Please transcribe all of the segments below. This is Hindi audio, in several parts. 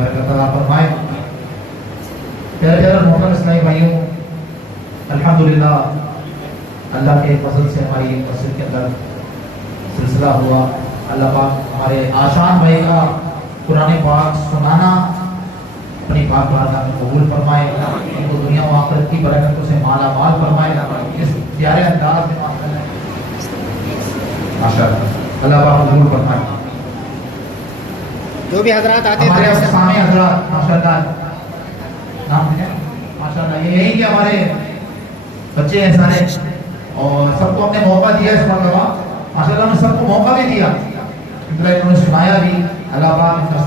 बरकत अता फरमाए। प्यारे प्यारे मोहतरम इस्लामी भाइयों, अल्हम्दुलिल्लाह अल्लाह के फजल से हमारी मस्जिद के अंदर सिलसिला हुआ। अल्लाह पाक हमारे आशान भाई का कुरान पाक सुनाना अपनी पाक बारगाह में कबूल फरमाए, इनको दुनिया व आखिरत की बरकतों से माला माल फरमाए। इस प्यारे अंदाज में माशाअल्लाह अल्लाह पाक कबूल फरमाए। जो भी हजरात आते हैं हमारे सामने हजरात माशाअल्लाह नाम है माशाअल्लाह, ये यही कि हमारे बच्चे हैं सारे और सबको हमने मौका दिया इस मरतबा माशाअल्लाह, ने सबको मौका भी दिया, इन्होंने सुनाया भी। अल्लाह पाक इनका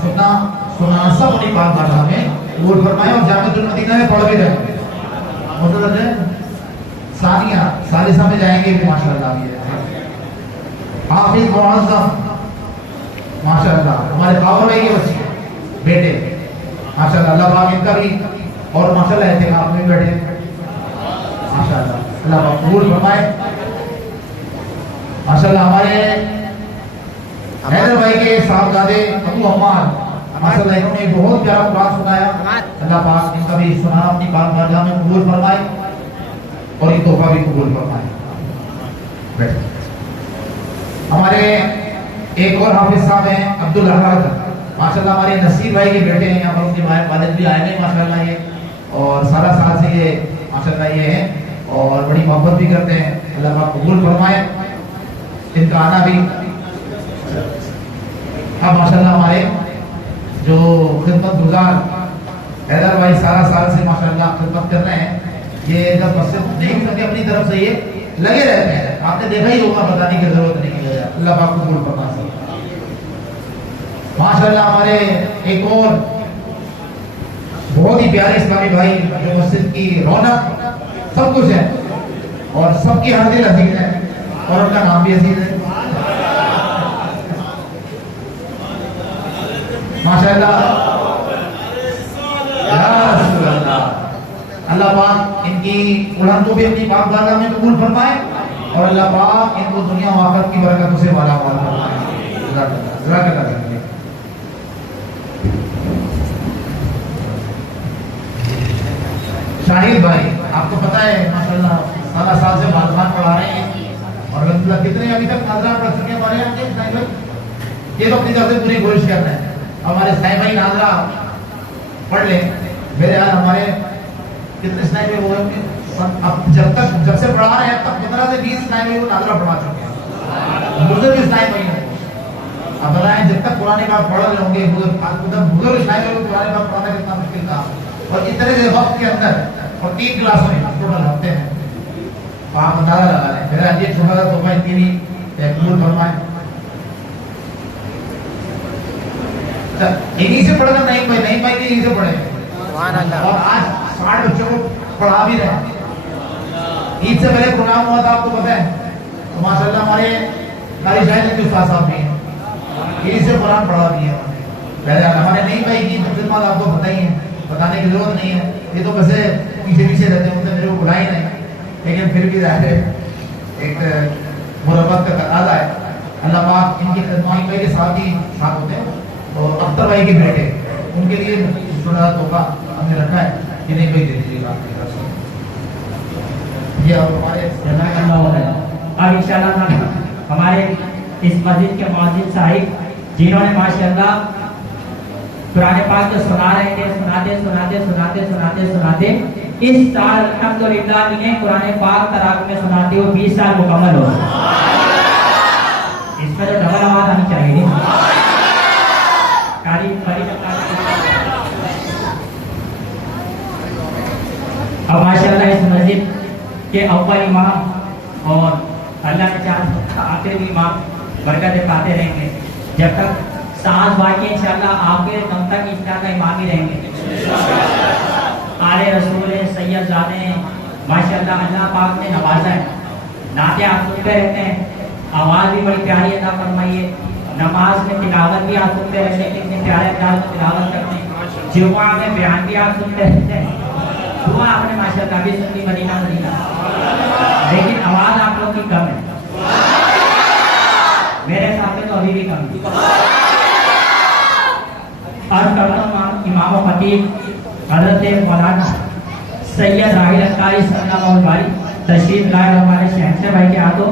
सुनाना सब अपनी पाक बारगाह में कबूल फरमाए और जामिअतुल मदीना में पढ़ भी रहे। मतलब सानिया सालिसा में जाएंगे भी माशाअल्लाह। हाफिज मुअज़्ज़म माशाअल्लाह हमारे बाबा भाई के बच्चे बेटे माशाअल्लाह, अल्लाह पाक इनका भी और माशाअल्लाह एहतिकाफ में बैठे माशाअल्लाह, अल्लाह पाक कबूल फरमाए। माशाअल्लाह हमारे हैदर भाई के साहबजादे अबू अम्मार माशाअल्लाह इन्होंने बहुत प्यारा कुरान सुनाया। अल्लाह पाक इनका भी सुनाना अपनी पाक बारगाह में कबूल फरमाए और ये तोहफा भी कबूल फरमाए। बैठे हमारे एक और हाफिज साहब हैं अब्दुल अहद माशाअल्लाह, हमारे नसीर भाई के बेटे हैं, यहाँ पर उनके वालिद भी आए हैं माशाअल्लाह ये, और सारा साल से ये माशाअल्लाह ये हैं और बड़ी मोहब्बत भी करते हैं। अल्लाह पाक कबूल फरमाए इनका आना भी। अब माशाअल्लाह हमारे जो खिदमत गुजार हैदर भाई सारा साल से माशाअल्लाह खिदमत कर रहे हैं, ये जब मस्जिद नहीं करते अपनी तरफ से ये लगे रहते हैं, आपने देखा ही होगा, बताने की जरूरत नहीं है। अल्लाह पाक कबूल फरमाए माशाअल्लाह। हमारे एक और बहुत ही प्यारे इस्लामी भाई जो मस्जिद की रौनक सब कुछ है और सबकी हर दिल अजीज है और उनका नाम भी अजीज है माशाअल्लाह। अल्लाह पाक इनकी उड़ान को भी अपनी पाक बारगाह में कबूल फरमाए और अल्लाह पाक इनको दुनिया व आखिरत की बरकतों से माला माल फरमाए। शाहिद भाई आपको पता है माशाअल्लाह सारा साल से मालूमात पढ़ा रहे हैं और अल्हम्दुलिल्लाह कितने अभी तक नाज़रा पढ़ चुके हमारे यहाँ के साईं भाई, ये तो अपनी तरफ से पूरी कोशिश कर रहे हैं। हमारे साईं भाई नाज़रा पढ़ ले मेरे यार, हमारे कितने साईं भाई हुए होंगे अब जब से पढ़ा रहे हैं तब 15 से 20 साईं भाई वो नाज़रा पढ़ा चुके हैं, बुजुर्ग साईं भाई हैं। अब बताएं जब तक पुराने बात पढ़ रहे होंगे बुजुर्ग साईं भाई पुराने बात पढ़ाना कितना मुश्किल था, और इतने से वक्त के अंदर और 3 क्लासों में टोटल हफ्ते हैं आप अंदाजा लगा रहे हैं। मेरा ये छोटा सा तोहफा इनकी भी कबूल फरमाए। इन्हीं से पढ़ना नहीं पाई इन्हीं से पढ़े और आज 60 बच्चों को पढ़ा भी रहे। ईद से पहले प्रोग्राम हुआ था आपको पता है, तो माशाअल्लाह हमारे कारी शाहिद के उस्ताद साहब भी हैं, इन्हीं से कुरान पढ़ा भी है। पहले हमारे नहीं पाई की तकरीबन आपको पता ही है, बताने की जरूरत नहीं है, ये तो वैसे पीछे पीछे रहते हैं, उनसे मेरे को बुलाई नहीं, लेकिन फिर भी एक मुरब्बत का तकाज़ा है। अल्लाह पाक इनकी खिदमत के साथ ही साथ होते हैं और अख्तर भाई के बेटे उनके लिए थोड़ा तोहफा हमने रखा है, ये नहीं भाई दे दीजिएगा ये हमारे अब इंशाअल्लाह हमारे इस मस्जिद के मौजूद साहिब जिन्होंने माशाअल्लाह कुरान पाक को सुना रहे थे, सुनाते इस साल अल्हम्दुलिल्लाह इन्हें कुरान पाक तराक में सुनाते हुए 20 साल मुकम्मल हो। इसमें तो डबल आवाज आनी चाहिए। अब माशाअल्लाह इस मस्जिद के अव्वल इमाम और अल्लाह के चाहत आखिर भी इमाम बरकत पाते रहेंगे जब तक सांस बाकी इंशाअल्लाह आपके दम तक इस तरह का इमाम ही रहेंगे। आले रसूल सैयद जाने माशाअल्लाह अल्लाह पाक ने नवाजा है, नाते आप सुनते रहते हैं, आवाज़ भी बड़ी प्यारी अदा फरमाइए, नमाज में तिलावत भी आप सुनते रहते हैं, कितने प्यारे अंदाज में तिलावत करते हैं, जुमा में बयान भी आप सुनते रहते हैं, दुआ आपने माशाअल्लाह भी सुनी मदीना मदीना, लेकिन आवाज़ आप लोग की कम है, मेरे हिसाब से तो अभी भी कम है। और इमाम खतीब हजरत मौलाना सैयद राहिल अंकारी सल्लल्लाहु अलैहि वसल्लम तशरीफ लाए और हमारे शहंशाह भाई के हाथों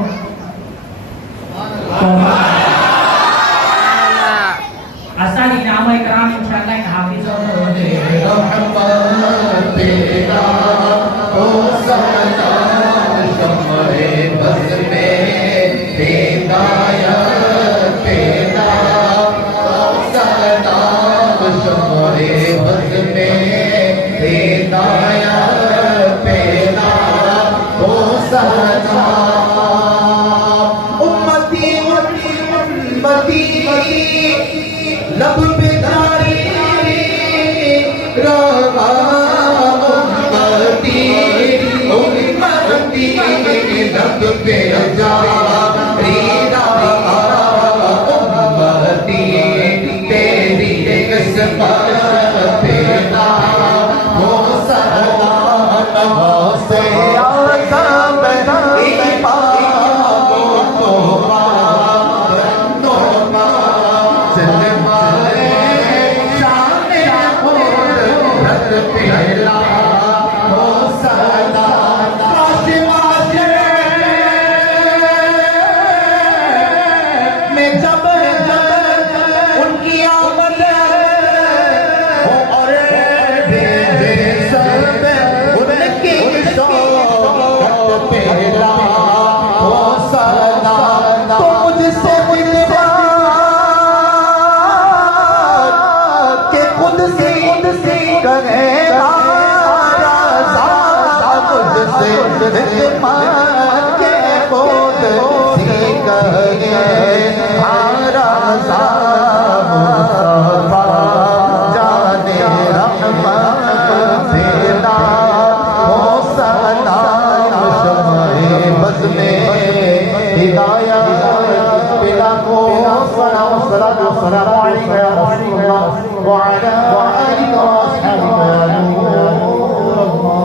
असल इनाम इकराम इंशाअल्लाह इन हाफिज़ों लब पे जारी रहा उम्मती उम्मती लब पे जारी रहा उम्मती तेरी किस्मत पे ना हो सदा से आज़ाद पहला हो सदा में जब उनकी आमद हो और सब उनकी शौकत पहला हो सदा तो मुझसे मिलवा के खुद से करे मान के बोध जाने रहमत हो सदा बस में हिदायत पिता को सलाम सलाम सलाम